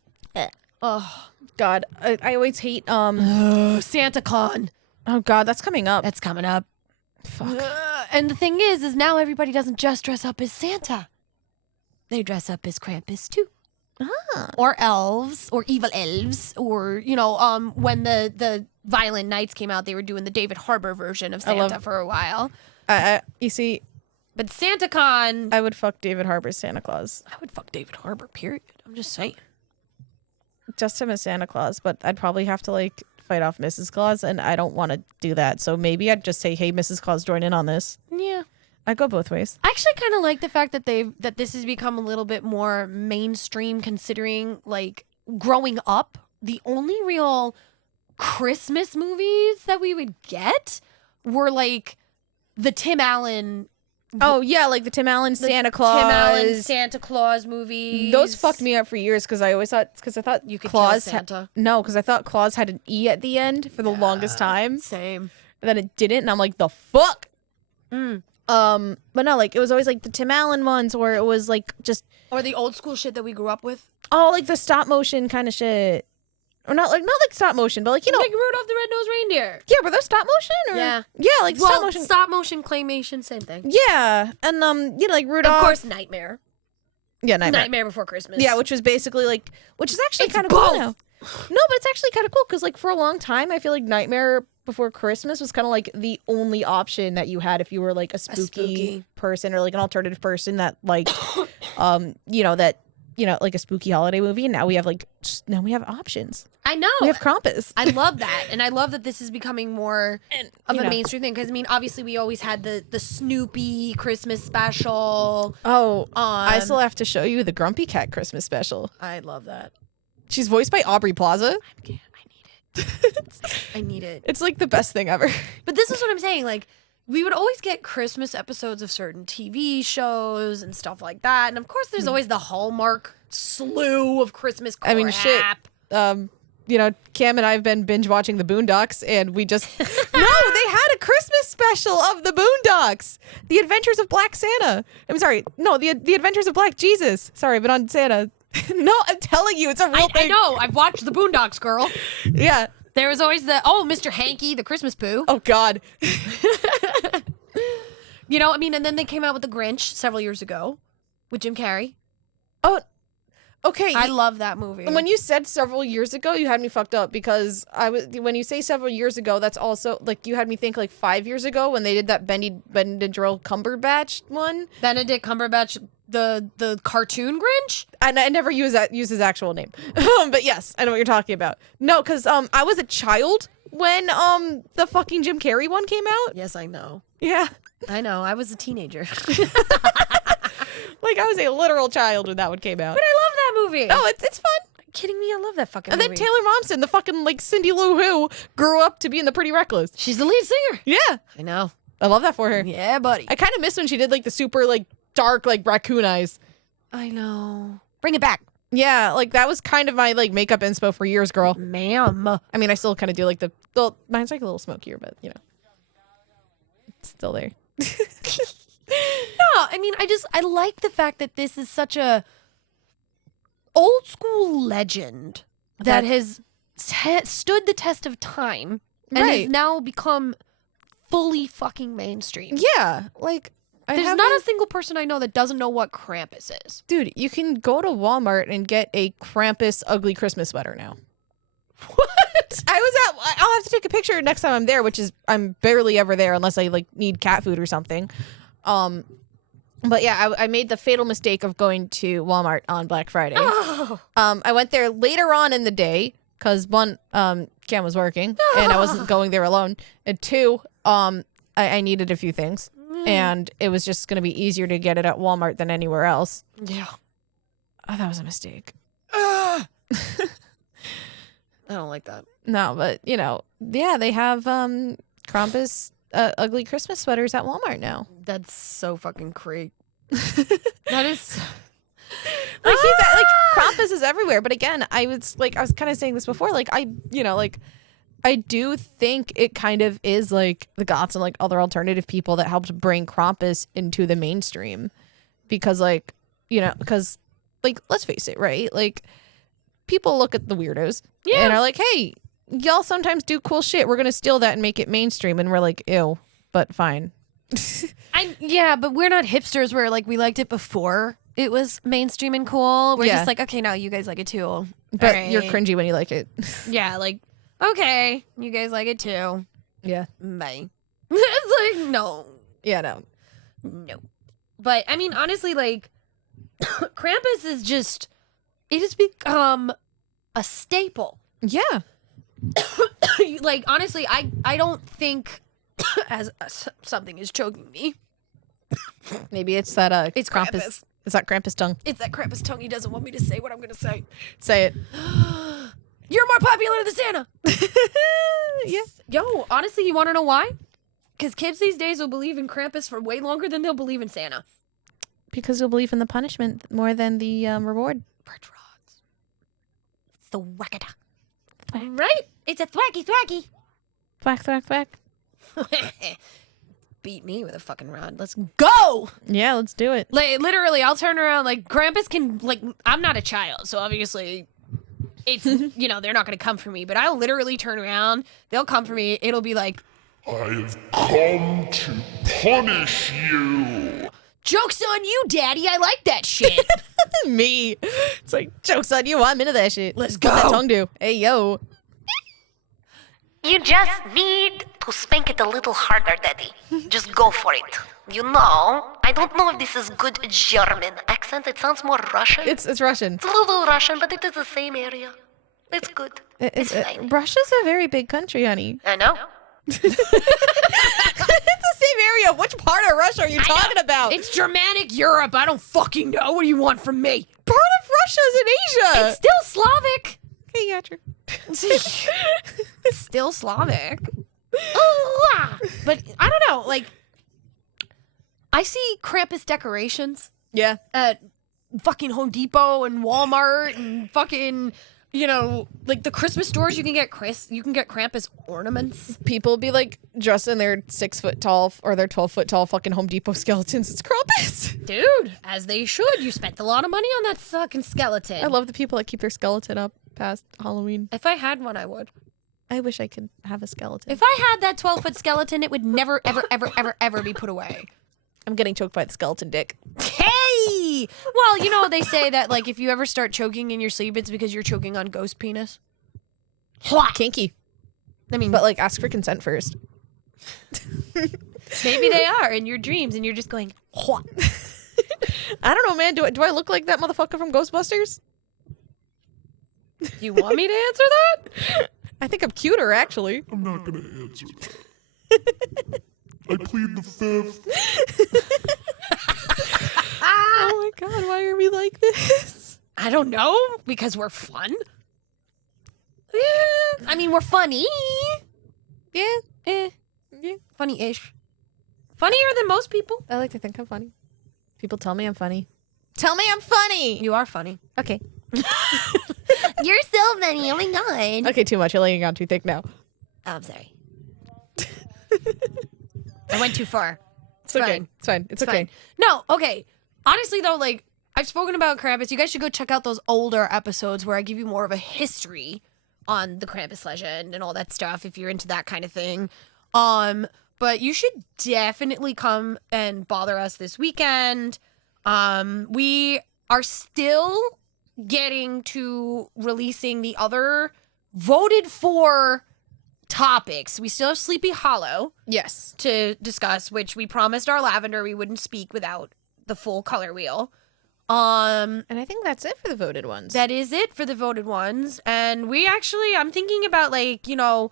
Oh God, I always hate SantaCon. Oh God, that's coming up. That's coming up. Fuck. And the thing is now everybody doesn't just dress up as Santa. They dress up as Krampus too. Or elves, or evil elves, or when the Violent Nights came out, they were doing the David Harbour version of Santa for a while. You see, but SantaCon, I would fuck David Harbour's Santa Claus. I would fuck David Harbour. Period. I'm just saying. Just him as Santa Claus, but I'd probably have to fight off Mrs. Claus, and I don't want to do that. So maybe I'd just say, "Hey, Mrs. Claus, join in on this." Yeah. I go both ways. I actually kind of like the fact that that this has become a little bit more mainstream, considering growing up, the only real Christmas movies that we would get were the Tim Allen. Oh yeah, the Tim Allen Santa Claus. Tim Allen Santa Claus movies. Those fucked me up for years because I thought you could Claus kill Santa. No, because I thought Claus had an E at the end for the longest time. Same. And then it didn't, and I'm like, the fuck. Mm. But no, it was always the Tim Allen ones, or it was just or the old school shit that we grew up with. Oh, the stop motion kind of shit, or not stop motion, but like Rudolph the Red-Nosed Reindeer. Yeah, were those stop motion? Or? Yeah, stop motion claymation, same thing. Yeah, and Rudolph. Of course, Nightmare. Yeah, Nightmare Before Christmas. Yeah, which was basically which is actually kind of cool now. No, but it's actually kind of cool because for a long time I feel like Nightmare Before Christmas was kind of the only option that you had if you were a spooky person or an alternative person that a spooky holiday movie. And now we have now we have options. I know. We have Krampus. I love that. And I love that this is becoming more of a mainstream thing. Because, obviously we always had the Snoopy Christmas special. Oh, I still have to show you the Grumpy Cat Christmas special. I love that. She's voiced by Aubrey Plaza. I need it. I need it. It's the best thing ever. But this is what I'm saying. we would always get Christmas episodes of certain TV shows and stuff like that. And of course, there's always the Hallmark slew of Christmas crap. I mean, shit. You know, Cam and I have been binge watching the Boondocks, and we just no, they had a Christmas special of the Boondocks, The Adventures of Black Santa. I'm sorry, no, the Adventures of Black Jesus. Sorry, but on Santa. No, I'm telling you, it's a real thing. I know. I've watched the Boondocks, girl. Yeah. There was always Mr. Hanky, the Christmas poo. Oh God. You know, I mean, and then they came out with the Grinch several years ago with Jim Carrey. Oh, okay. I love that movie. When you said several years ago, you had me fucked up because when you say several years ago, that's also like you had me think like 5 years ago when they did that Benedict Cumberbatch one. Benedict Cumberbatch, the cartoon Grinch? And I never use his actual name. But yes, I know what you're talking about. No, because I was a child when the fucking Jim Carrey one came out. Yes, I know. Yeah. I know. I was a teenager. Like I was a literal child when that one came out. But I love that movie. Oh, it's fun. Are you kidding me? I love that fucking And movie. then Taylor Momsen, the fucking like Cindy Lou Who, grew up to be in the Pretty Reckless. She's the lead singer. Yeah. I know. I love that for her. Yeah, buddy. I kind of miss when she did like the super like dark like raccoon eyes. I know. Bring it back. Yeah, like that was kind of my like makeup inspo for years, girl. Ma'am. I mean, I still kind of do like well, mine's like a little smokier, but you know, it's still there. No, I mean, I like the fact that this is such a old school legend that has stood the test of time and has now become fully fucking mainstream. Yeah, like there's not a single person I know that doesn't know what Krampus is. Dude, you can go to Walmart and get a Krampus ugly Christmas sweater now. What? I'll have to take a picture next time I'm there, which is I'm barely ever there unless I like need cat food or something. But yeah, I made the fatal mistake of going to Walmart on Black Friday. Oh. I went there later on in the day because one, Cam was working and I wasn't going there alone, and two, I needed a few things, and it was just going to be easier to get it at Walmart than anywhere else. Yeah. Oh, that was a mistake. I don't like that. No, but you know, yeah, they have Krampus ugly Christmas sweaters at Walmart now. That's so fucking creep. That is like Krampus is everywhere. But again, I was kind of saying this before. Like I do think it kind of is like the goths and like other alternative people that helped bring Krampus into the mainstream, because like because like let's face it, right? Like people look at the weirdos and are like, hey, y'all sometimes do cool shit. We're gonna steal that and make it mainstream, and we're like, ew, but fine. Yeah, but we're not hipsters where like we liked it before it was mainstream and cool. We're just like, okay, now you guys like it too. But you're cringy when you like it. Yeah, like, okay, you guys like it too. Yeah. Bye. It's like, no. Yeah, no. No. But I mean, honestly, like Krampus is just, it has become a staple. Yeah. Like, honestly, I don't think as something is choking me. Maybe it's that It's Krampus. It's that Krampus tongue. It's that Krampus tongue. He doesn't want me to say what I'm going to say. Say it. You're more popular than Santa. Yeah. Yo, honestly, you want to know why? Because kids these days will believe in Krampus for way longer than they'll believe in Santa. Because you'll believe in the punishment more than the reward. Birch rods. It's the wackada. Right? It's a thwacky thwacky. Thwack, thwack, thwack. Beat me with a fucking rod. Let's go. Yeah, let's do it. Like, literally, I'll turn around. Like, Krampus can, like, I'm not a child, so obviously it's, they're not going to come for me. But I'll literally turn around. They'll come for me. It'll be like, I've come to punish you. joke's on you, Daddy. I like that shit. Me. It's like, joke's on you. I'm into that shit. Let's What's that go. tongue do? Hey, yo. You just need to spank it a little harder, Daddy. Just go for it. I don't know if this is good German accent. It sounds more Russian. It's Russian. It's a little Russian, but it is the same area. It's good. It's fine. Russia's a very big country, honey. I know. It's the same area. Which part of Russia are you talking about? It's Germanic Europe. I don't fucking know. What do you want from me? part of Russia's in Asia. It's still Slavic. Okay, yeah, true. It's still Slavic. But I don't know. Like, I see Krampus decorations Yeah. at fucking Home Depot and Walmart and fucking, you know, like the Christmas stores. You can get Krampus ornaments. People be like dressed in their 6 foot tall or their 12 foot tall fucking Home Depot skeletons. It's Krampus. Dude, as they should. You spent a lot of money on that fucking skeleton. I love the people that keep their skeleton up past Halloween. If I had one, I would. I wish I could have a skeleton. If I had that 12-foot skeleton, it would never, ever, ever, ever, ever be put away. I'm getting choked by the skeleton dick. Hey! Well, you know, they say that, like, if you ever start choking in your sleep, it's because you're choking on ghost penis. Kinky. I mean, But like, ask for consent first. maybe they are in your dreams, and you're just going, "Hwah." I don't know, man. Do I look like that motherfucker from Ghostbusters? You want me to answer that? I think I'm cuter, actually. I'm not gonna answer that. I plead the fifth. Oh my god, why are we like this? I don't know, because we're fun. Yeah, I mean, we're funny. Yeah. Yeah, Yeah. funny-ish. Funnier than most people. I like to think I'm funny. People tell me I'm funny. Tell me I'm funny! You are funny. Okay. You're so funny. Oh my god. Okay, too much. You're laying on too thick now. Oh, I'm sorry. I went too far. It's okay. fine. It's fine. It's It's okay. fine. No, okay. Honestly, though, like, I've spoken about Krampus. You guys should go check out those older episodes where I give you more of a history on the Krampus legend and all that stuff if you're into that kind of thing. But you should definitely come and bother us this weekend. We are still getting to releasing the other voted for topics. We still have Sleepy Hollow Yes. to discuss, which we promised our Lavender we wouldn't speak without the full color wheel. And I think that's it for the voted ones. That is it for the voted ones. And we actually, I'm thinking about, like, you know,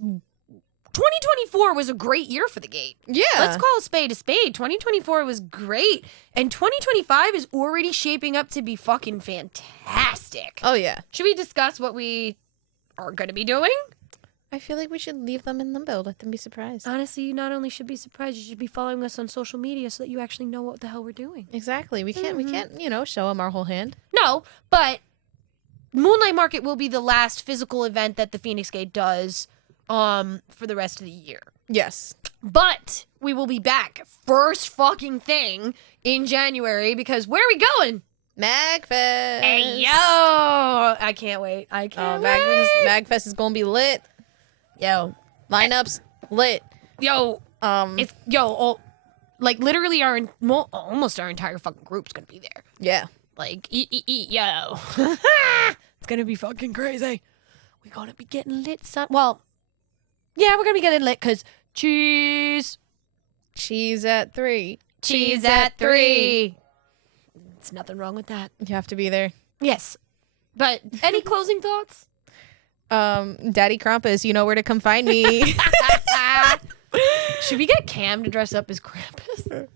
2024 was a great year for the gate. yeah. Let's call a spade a spade. 2024 was great. And 2025 is already shaping up to be fucking fantastic. Oh, yeah. Should we discuss what we are going to be doing? I feel like we should leave them in limbo. Let them be surprised. Honestly, you not only should be surprised, you should be following us on social media so that you actually know what the hell we're doing. Exactly. We can't, you know, show them our whole hand. No, but Moonlight Market will be the last physical event that the Feinics Gate does for the rest of the year. Yes. But we will be back first fucking thing in January because where are we going? Magfest. Hey, yo! I can't wait. I Oh, can't wait. Magfest is gonna be lit. Yo. Lineups lit. Yo. It's, like, literally almost our entire fucking group's gonna be there. Yeah. Like, yo. It's gonna be fucking crazy. We're gonna be getting lit, son. Well, yeah, we're gonna be getting lit because cheese at 3. at 3. It's nothing wrong with that. You have to be there. Yes. But any closing thoughts? Daddy Krampus, you know where to come find me. Should we get Cam to dress up as Krampus?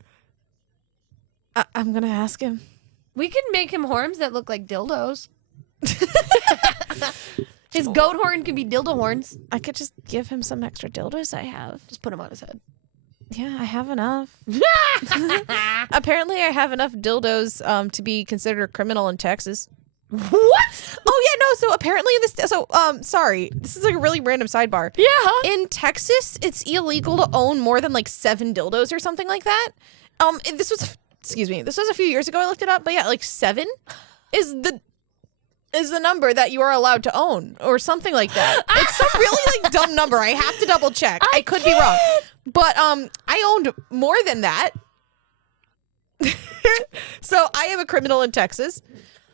I'm gonna ask him. We can make him horns that look like dildos. His goat horn could be dildo horns. I could just give him some extra dildos I have. Just put them on his head. Yeah, I have enough. Apparently, I have enough dildos to be considered a criminal in Texas. What? Oh yeah, no. So apparently sorry, this is like a really random sidebar. Yeah. In Texas, it's illegal to own more than like 7 dildos or something like that. This was a few years ago. I looked it up, but yeah, like 7 is the number that you are allowed to own, or something like that. It's some really like dumb number. I have to double check. I could be wrong, but I owned more than that. So I am a criminal in Texas.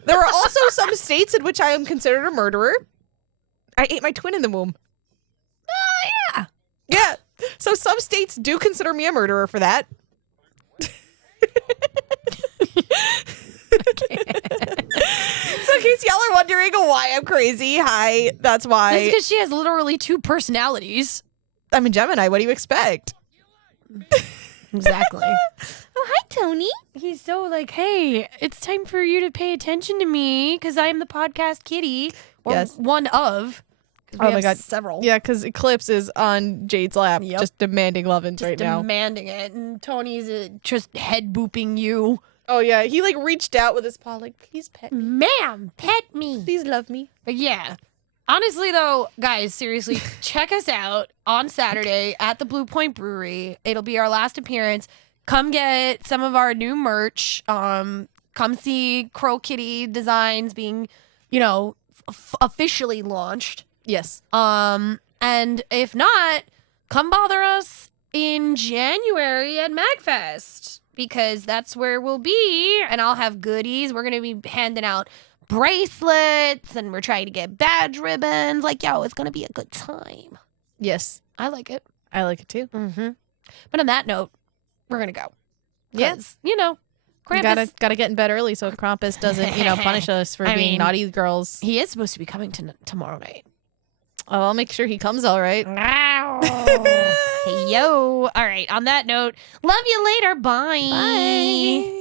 There are also some states in which I am considered a murderer. I ate my twin in the womb. Yeah. Yeah. So some states do consider me a murderer for that. So in case y'all are wondering why I'm crazy, hi, that's That's why. because she has literally 2 personalities. I'm a Gemini. What do you expect? Exactly. Oh, hi, Tony. He's so like, hey, it's time for you to pay attention to me because I am the podcast kitty. Or Yes. one of. 'Cause Oh we my have God. several. Yeah, because Eclipse is on Jade's lap, Yep. just demanding lovin's Just right now. demanding it, and Tony's just head booping you. Oh yeah, he like reached out with his paw, like, please pet me, Ma'am, pet me. please love me. But yeah. Honestly, though, guys, seriously, check us out on Saturday at the Blue Point Brewery. It'll be our last appearance. Come get some of our new merch. Come see Crow Kitty designs being, officially launched. Yes. And if not, come bother us in January at MagFest because that's where we'll be, and I'll have goodies. We're gonna be handing out bracelets, and we're trying to get badge ribbons. Like, yo, it's gonna be a good time. Yes. I like it. I like it too. Mm-hmm. But on that note, we're gonna go. Yeah. 'Cause, You Krampus. gotta get in bed early so Krampus doesn't, punish us for I being mean- naughty girls. He is supposed to be coming tomorrow night. Oh, I'll make sure he comes all right. Hey, yo. All right. On that note, love you later. Bye. Bye.